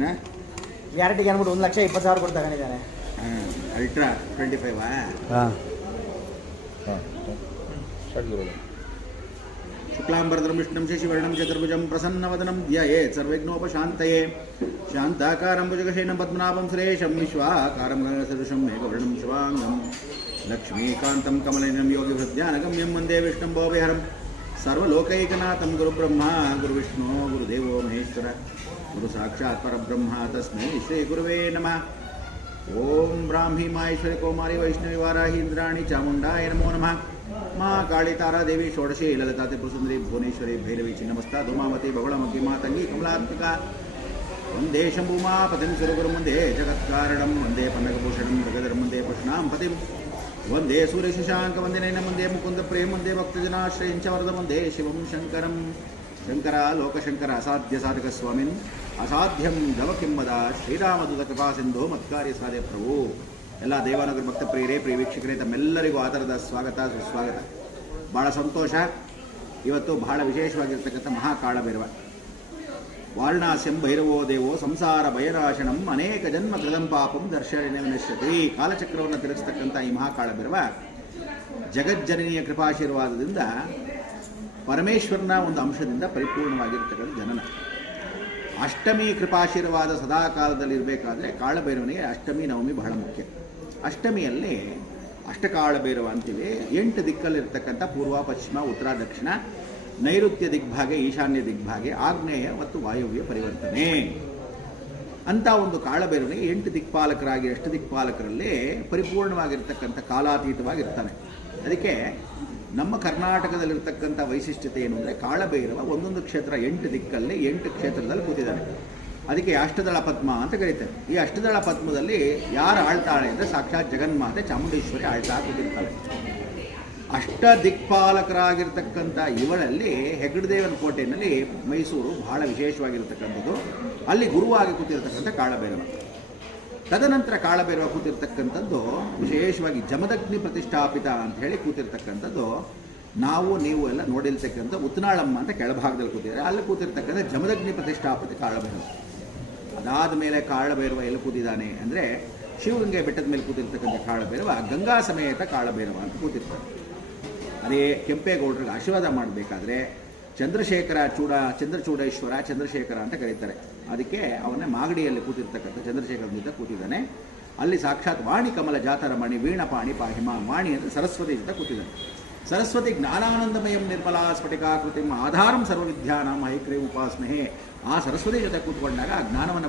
ಏನ ಗ್ಯಾರಂಟಿಗೆ ಅಂದ್ಬಿಟ್ಟು 1,20,000 ಕೊಟ್ಟು ತಗೊಂಡಿದ್ದಾನೆ. ಅಲ್ಟ್ರಾ 25 ಹಾಂ ಶುಕ್ಲಾಂಬರಧರಂ ವಿಷ್ಣುಂ ಶಶಿವರ್ಣಂ ಚತುರ್ಭುಜಂ ಪ್ರಸನ್ನವದನಂ ಧ್ಯಾಯೇತ್ ಸರ್ವವಿಘ್ನೋಪಶಾಂತಯೇ ಶಾಂತಾಕಾರಂ ಭುಜಗಶಯನಂ ಪದ್ಮನಾಭಂ ಸುರೇಶಂ ವಿಶ್ವಾಕಾರಂ ಗಗನಸದೃಶಂ ಮೇಘವರ್ಣಂ ಶಿವಾಂಗಂ ಲಕ್ಷ್ಮೀಕಾಂತಂ ಕಮಲನಂ ಯೋಗಿಹೃದ್ಯಾನಗಮ್ಯಂ ವಂದೇ ವಿಷ್ಣುಂ ಭೋವಿಹರಂ ಸರ್ವಲೋಕೈಕನಾಥಂ ಗುರುಬ್ರಹ್ಮ ಗುರುವಿಷ್ಣು ಗುರುದೇವೋ ಮಹೇಶ್ವರ ಗುರು ಸಾಕ್ಷಾತ್ ಪರಬ್ರಹ್ಮ ತಸ್ಮೈ ಶ್ರೀ ಗುರುವೇ ನಮಃ. ಓಂ ಬ್ರಾಹ್ಮಿ ಮಾಹೇಶ್ವರಿ ಕೌಮಾರಿ ವೈಷ್ಣವಿ ವಾರಾಹಿ ಇಂದ್ರಾಣಿ ಚಾಮುಂಡಾಯ ನಮೋ ನಮಃ. ಮಾ ಕಾಳಿ ತಾರಾದೇವಿ ಷೋಡಶಿ ಲಲಿತಾ ತ್ರಿಪುರಸುಂದರಿ ಭುವನೇಶ್ವರಿ ಭೈರವಿ ಚಿನ್ನಮಸ್ತ ಧೂಮಾವತಿ ಬಗುಳಮುಖಿ ಮಾತಂಗಿ ಕಮಲಾತ್ಮಿಕ ವಂದೇ ಶಂಭುಮಾಪತಿಂ ಸುರಗುರು ಮುಂದೆ ಜಗತ್ಕಾರಣಂ ವಂದೇ ಪನ್ನಗಭೂಷಣಂ ಜಗದರ ಮುಂದೆ ಪುಷ್ಣಾಂ ಪತಿಂ ವಂದೇ ಸೂರ್ಯ ಶಶಾಂಕ ವಂದೇ ನಯನ ಮುಂದೆ ಮುಕುಂದ ಪ್ರೇಮ ಮುಂದೆ ಭಕ್ತಜನಾಶ್ರಯಂಚ ವರದ ಮುಂದೆ ಶಿವಂ ಶಂಕರಂ ಶಂಕರ ಲೋಕಶಂಕರ ಅಸಾಧ್ಯ ಸಾಧಕ ಸ್ವಾಮಿನ್ ಅಸಾಧ್ಯಂ ದವಕಿಂಬದ ಶ್ರೀರಾಮದೂತ ಕೃಪಾ ಸಿಂಧು ಮತ್ಕಾರ್ಯ ಸಾಧ್ಯ ಪ್ರಭು. ಎಲ್ಲ ದೇವಾನಗರ ಭಕ್ತ ಪ್ರಿಯರೇ ಪ್ರಿಯ ವೀಕ್ಷಕರೇ ತಮ್ಮೆಲ್ಲರಿಗೂ ಆಧಾರದ ಸ್ವಾಗತ ಸುಸ್ವಾಗತ. ಭಾಳ ಸಂತೋಷ. ಇವತ್ತು ಬಹಳ ವಿಶೇಷವಾಗಿರ್ತಕ್ಕಂಥ ಮಹಾಕಾಳಭೈರವ ವಾರಣಾಸ್ಯಂ ಭೈರವೋ ದೇವೋ ಸಂಸಾರ ಭಯನಾಶನಂ ಅನೇಕ ಜನ್ಮ ಕೃತಂ ಪಾಪಂ ದರ್ಶನ ನಶ್ಯತಿ. ಕಾಲಚಕ್ರವನ್ನು ತಿರುಗಿಸ್ತಕ್ಕಂಥ ಈ ಮಹಾಕಾಳಭೈರವ ಜಗಜ್ಜನನಿಯ ಕೃಪಾಶೀರ್ವಾದದಿಂದ ಪರಮೇಶ್ವರನ ಒಂದು ಅಂಶದಿಂದ ಪರಿಪೂರ್ಣವಾಗಿರ್ತಕ್ಕಂಥ ಜನನ. ಅಷ್ಟಮಿ ಕೃಪಾಶೀರ್ವಾದ ಸದಾ ಕಾಲದಲ್ಲಿರಬೇಕಾದ್ರೆ ಕಾಳಭೈರವನಿಗೆ ಅಷ್ಟಮಿ ನವಮಿ ಬಹಳ ಮುಖ್ಯ. ಅಷ್ಟಮಿಯಲ್ಲಿ ಅಷ್ಟಕಾಳಭೈರವ ಅಂತೀವಿ. 8 ದಿಕ್ಕಲ್ಲಿರ್ತಕ್ಕಂಥ ಪೂರ್ವ ಪಶ್ಚಿಮ ಉತ್ತರ ದಕ್ಷಿಣ ನೈಋತ್ಯ ದಿಗ್ಭಾಗೆ ಈಶಾನ್ಯ ದಿಗ್ಭಾಗೆ ಆಗ್ನೇಯ ಮತ್ತು ವಾಯವ್ಯ ಪರಿವರ್ತನೆ ಅಂತ ಒಂದು ಕಾಳಭೈರವನಿಗೆ 8 ದಿಕ್ಪಾಲಕರಾಗಿ ಅಷ್ಟದಿಕ್ಪಾಲಕರಲ್ಲಿ ಪರಿಪೂರ್ಣವಾಗಿರ್ತಕ್ಕಂಥ ಕಾಲಾತೀತವಾಗಿರ್ತಾನೆ. ಅದಕ್ಕೆ ನಮ್ಮ ಕರ್ನಾಟಕದಲ್ಲಿರ್ತಕ್ಕಂಥ ವೈಶಿಷ್ಟ್ಯತೆ ಏನು ಅಂದರೆ ಕಾಳಭೈರವ ಒಂದೊಂದು ಕ್ಷೇತ್ರ 8 ದಿಕ್ಕಲ್ಲಿ 8 ಕ್ಷೇತ್ರದಲ್ಲಿ ಕೂತಿದ್ದಾನೆ. ಅದಕ್ಕೆ ಅಷ್ಟದಳ ಪದ್ಮ ಅಂತ ಕರೀತಾರೆ. ಈ ಅಷ್ಟದಳ ಪದ್ಮದಲ್ಲಿ ಯಾರು ಆಳ್ತಾಳೆ ಅಂದರೆ ಸಾಕ್ಷಾತ್ ಜಗನ್ಮಾತೆ ಚಾಮುಂಡೇಶ್ವರಿ ಆಳ್ತಾ ಕೂತಿರ್ತಾಳೆ. ಅಷ್ಟ ದಿಕ್ಪಾಲಕರಾಗಿರ್ತಕ್ಕಂಥ ಇವಳಲ್ಲಿ ಹೆಗ್ಗಡದೇವನ ಕೋಟೆಯಲ್ಲಿ ಮೈಸೂರು ಬಹಳ ವಿಶೇಷವಾಗಿರ್ತಕ್ಕಂಥದ್ದು. ಅಲ್ಲಿ ಗುರುವಾಗಿ ಕೂತಿರ್ತಕ್ಕಂಥ ಕಾಳಭೈರವ. ತದನಂತರ ಕಾಳಭೈರವ ಕೂತಿರ್ತಕ್ಕಂಥದ್ದು ವಿಶೇಷವಾಗಿ ಜಮದಗ್ನಿ ಪ್ರತಿಷ್ಠಾಪಿತ ಅಂತ ಹೇಳಿ ಕೂತಿರ್ತಕ್ಕಂಥದ್ದು ನಾವು ನೀವು ಎಲ್ಲ ನೋಡಿರ್ತಕ್ಕಂಥ ಉತ್ನಾಳಮ್ಮ ಅಂತ ಕೆಳಭಾಗದಲ್ಲಿ ಕೂತಿದ್ದಾರೆ. ಅಲ್ಲಿ ಕೂತಿರ್ತಕ್ಕಂಥ ಜಮದಗ್ನಿ ಪ್ರತಿಷ್ಠಾಪಿತ ಕಾಳಭೈರವ. ಅದಾದ ಮೇಲೆ ಕಾಳಭೈರವ ಎಲ್ಲಿ ಕೂತಿದ್ದಾನೆ ಅಂದರೆ ಶಿವಗಂಗೆ ಬೆಟ್ಟದ ಮೇಲೆ ಕೂತಿರ್ತಕ್ಕಂಥ ಕಾಳಭೈರವ ಗಂಗಾ ಸಮೇತ ಕಾಳಭೈರವ ಅಂತ ಕೂತಿರ್ತಾರೆ. ಅದೇ ಕೆಂಪೇಗೌಡರಿಗೆ ಆಶೀರ್ವಾದ ಮಾಡಬೇಕಾದ್ರೆ ಚಂದ್ರಚೂಡೇಶ್ವರ ಚಂದ್ರಶೇಖರ ಅಂತ ಕರೀತಾರೆ. ಅದಕ್ಕೆ ಅವನ್ನೇ ಮಾಗಡಿಯಲ್ಲಿ ಕೂತಿರ್ತಕ್ಕಂಥ ಚಂದ್ರಶೇಖರನಿಂದ ಕೂತಿದ್ದಾನೆ. ಅಲ್ಲಿ ಸಾಕ್ಷಾತ್ ವಾಣಿ ಕಮಲ ಜಾತರ ಮಣಿ ವೀಣಪಾಣಿ ಪಾಹಿಮ. ವಾಣಿ ಅಂದರೆ ಸರಸ್ವತಿ ಅಂತ ಕೂತಿದ್ದಾನೆ. ಸರಸ್ವತಿ ಜ್ಞಾನಾನಂದಮಯಂ ನಿರ್ಮಲಾ ಸ್ಫಟಿಕಾಕೃತಿಂ ಆಧಾರಂ ಸರ್ವವಿದ್ಯಾನಾಂ ಹೈಕ್ರೀಂ ಉಪಾಸ್ಮಹೇ. ಆ ಸರಸ್ವತಿ ಜೊತೆ ಕೂತ್ಕೊಂಡಾಗ ಜ್ಞಾನವನ್ನು